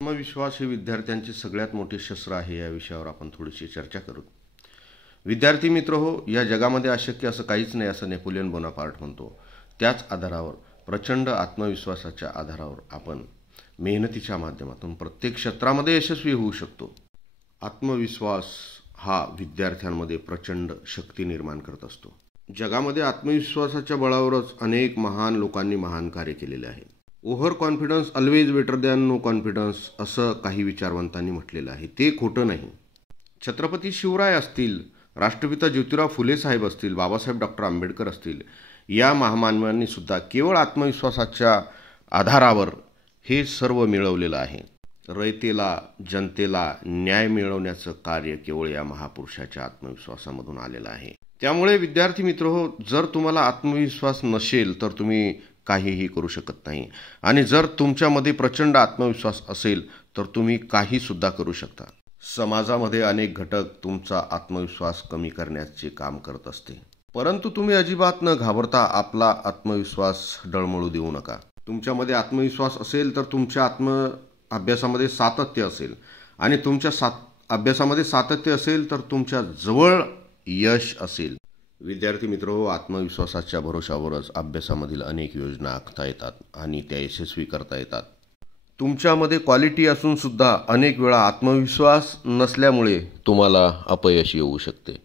आत्मविश्वास हे विद्यार्थ्यांचे सगळ्यात मोठे शस्त्र आहे। या विषयावर आपण थोडीशी चर्चा करू। विद्यार्थी मित्र हो, या जगामध्ये अशक्य असं काहीच नाही असं नेपोलियन बोनापार्ट म्हणतो। त्याच आधारावर प्रचंड आत्मविश्वासाच्या आधारावर आपण मेहनतीच्या माध्यमातून प्रत्येक क्षेत्रामध्ये यशस्वी होऊ शकतो। आत्मविश्वास हा विद्यार्थ्यांमध्ये प्रचंड शक्ती निर्माण करत असतो। जगामध्ये आत्मविश्वासाच्या बळावरच अनेक महान लोकांनी महान कार्य केलेले आहे। Over confidence always better than no confidence असं काही विचारवंतांनी म्हटलेलं आहे। ते खोटं नाही। छत्रपती शिवराय असतील, राष्ट्रपिता ज्योतिराव फुले साहेब असतील, बाबासाहेब डॉक्टर आंबेडकर असतील, या महामानवांनी सुद्धा केवळ आत्मविश्वासाच्या आधारावर हे सर्व मिळवलेलं आहे। रयतेला, जनतेला न्याय मिळवण्याचं कार्य केवळ या महापुरुषाच्या आत्मविश्वासामधून आलेलं आहे। त्यामुळे विद्यार्थी मित्र हो, जर तुम्हाला आत्मविश्वास नसेल तर तुम्ही काहीही करू शकत नाही, आणि जर तुमच्यामध्ये प्रचंड आत्मविश्वास असेल तर तुम्ही काही सुद्धा करू शकता। समाजामध्ये अनेक घटक तुमचा आत्मविश्वास कमी करण्याचे काम करत असते, परंतु तुम्ही अजिबात न घाबरता आपला आत्मविश्वास डळमळू देऊ नका। तुमच्यामध्ये आत्मविश्वास असेल तर तुमच्या अभ्यासामध्ये सातत्य असेल, आणि तुमच्या अभ्यासामध्ये सातत्य असेल तर तुमच्या जवळ यश असेल। विद्यार्थी मित्र हो, आत्मविश्वासाच्या भरोशावरच अभ्यासामधील अनेक योजना आखता येतात आणि त्या यशस्वी करता येतात। तुमच्यामध्ये क्वालिटी असून सुद्धा अनेक वेळा आत्मविश्वास नसल्यामुळे तुम्हाला अपयश येऊ शकते।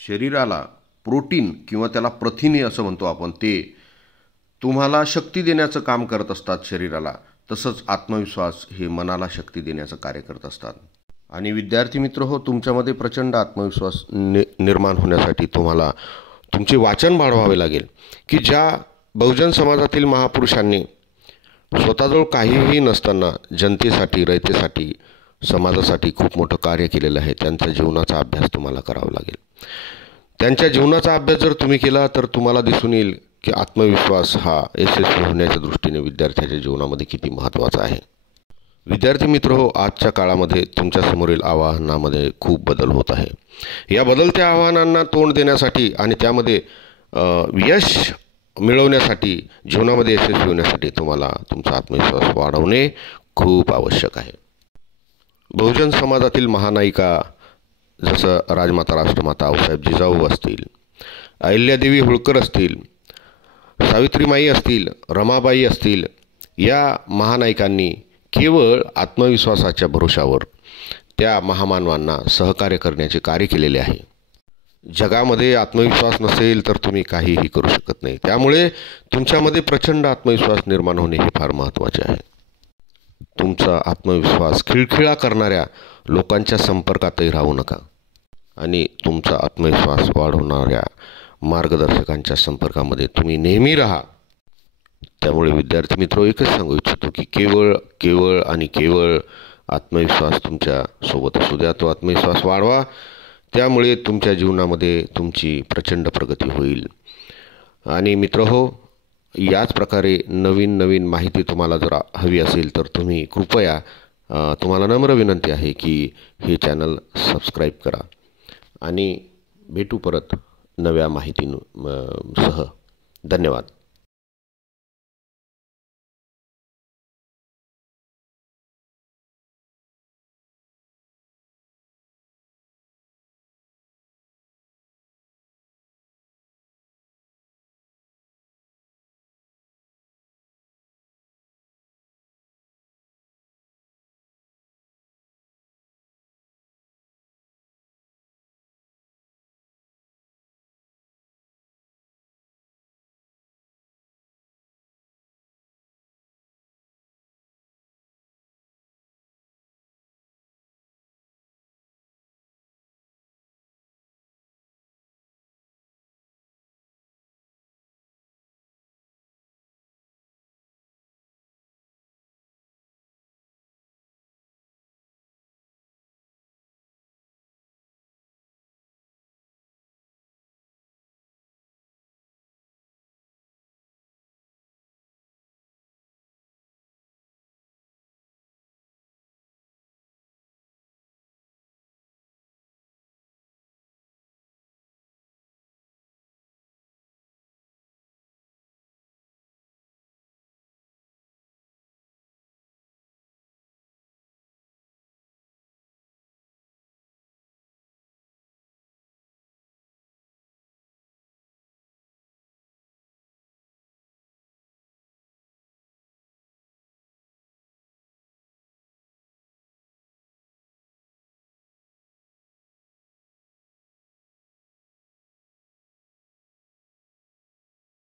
शरीराला प्रोटीन किंवा त्याला प्रथिने असं म्हणतो आपण, ते तुम्हाला शक्ती देण्याचं काम करत असतात शरीराला, तसंच आत्मविश्वास हे मनाला शक्ती देण्याचं कार्य करत असतात। आणि विद्यार्थी मित्र हो, तुमच्यामध्ये प्रचंड आत्मविश्वास निर्माण होण्यासाठी तुम्हाला तुमचे वाचन वाढवावे लागेल, की ज्या बहुजन समाजातील महापुरुषांनी स्वतःजवळ काहीही नसताना जनतेसाठी, रयतेसाठी, समाजासाठी खूप मोठं कार्य केलेलं आहे। त्यांच्या जीवनाचा अभ्यास तुम्हाला करावा लागेल। त्यांच्या जीवनाचा अभ्यास जर तुम्ही केला तर तुम्हाला दिसून येईल की आत्मविश्वास हा यशस्वी होण्याच्या दृष्टीने विद्यार्थ्याच्या जीवनामध्ये किती महत्त्वाचा आहे। विद्यार्थी मित्र हो, आजच्या काळामध्ये तुमच्यासमोरील आव्हानामध्ये खूप बदल होत आहे। या बदलत्या आव्हानांना तोंड देण्यासाठी आणि त्यामध्ये यश मिळवण्यासाठी, जीवनामध्ये यशस्वी होण्यासाठी तुम्हाला तुमचा आत्मविश्वास वाढवणे खूप आवश्यक आहे। बहुजन समाजातील महानायिका जसं राजमाता, राष्ट्रमाता आऊसाहेब जिजाऊ असतील, अहिल्यादेवी होळकर असतील, सावित्रीमाई असतील, रमाबाई असतील, या महानायिकांनी केवळ आत्मविश्वासाच्या भरोशावर त्या महामानवांना सहकार्य करण्याचे कार्य केलेले आहे। जगामध्ये आत्मविश्वास नसेल तर तुम्ही काहीही करू शकत नाही। त्यामुळे तुमच्यामध्ये प्रचंड आत्मविश्वास निर्माण होणे हे फार महत्त्वाचे आहे। तुमचा आत्मविश्वास खिळखिळा करणाऱ्या लोकांच्या संपर्कातही राहू नका, आणि तुमचा आत्मविश्वास वाढवणाऱ्या मार्गदर्शकांच्या संपर्कामध्ये तुम्ही नेहमी राहा। त्यामुळे विद्यार्थी मित्र, एकच सांगू इच्छितो की केवळ आणि केवळ आत्मविश्वास तुमच्या सोबत असू द्या। तो आत्मविश्वास वाढवा, त्यामुळे तुमच्या जीवनामध्ये तुमची प्रचंड प्रगती होईल। आणि मित्र हो, याच प्रकारे नवीन माहिती तुम्हाला जर हवी असेल तर तुम्ही कृपया, तुम्हाला नम्र विनंती आहे की हे चॅनल सबस्क्राईब करा, आणि भेटू परत नव्या माहितीसह। धन्यवाद।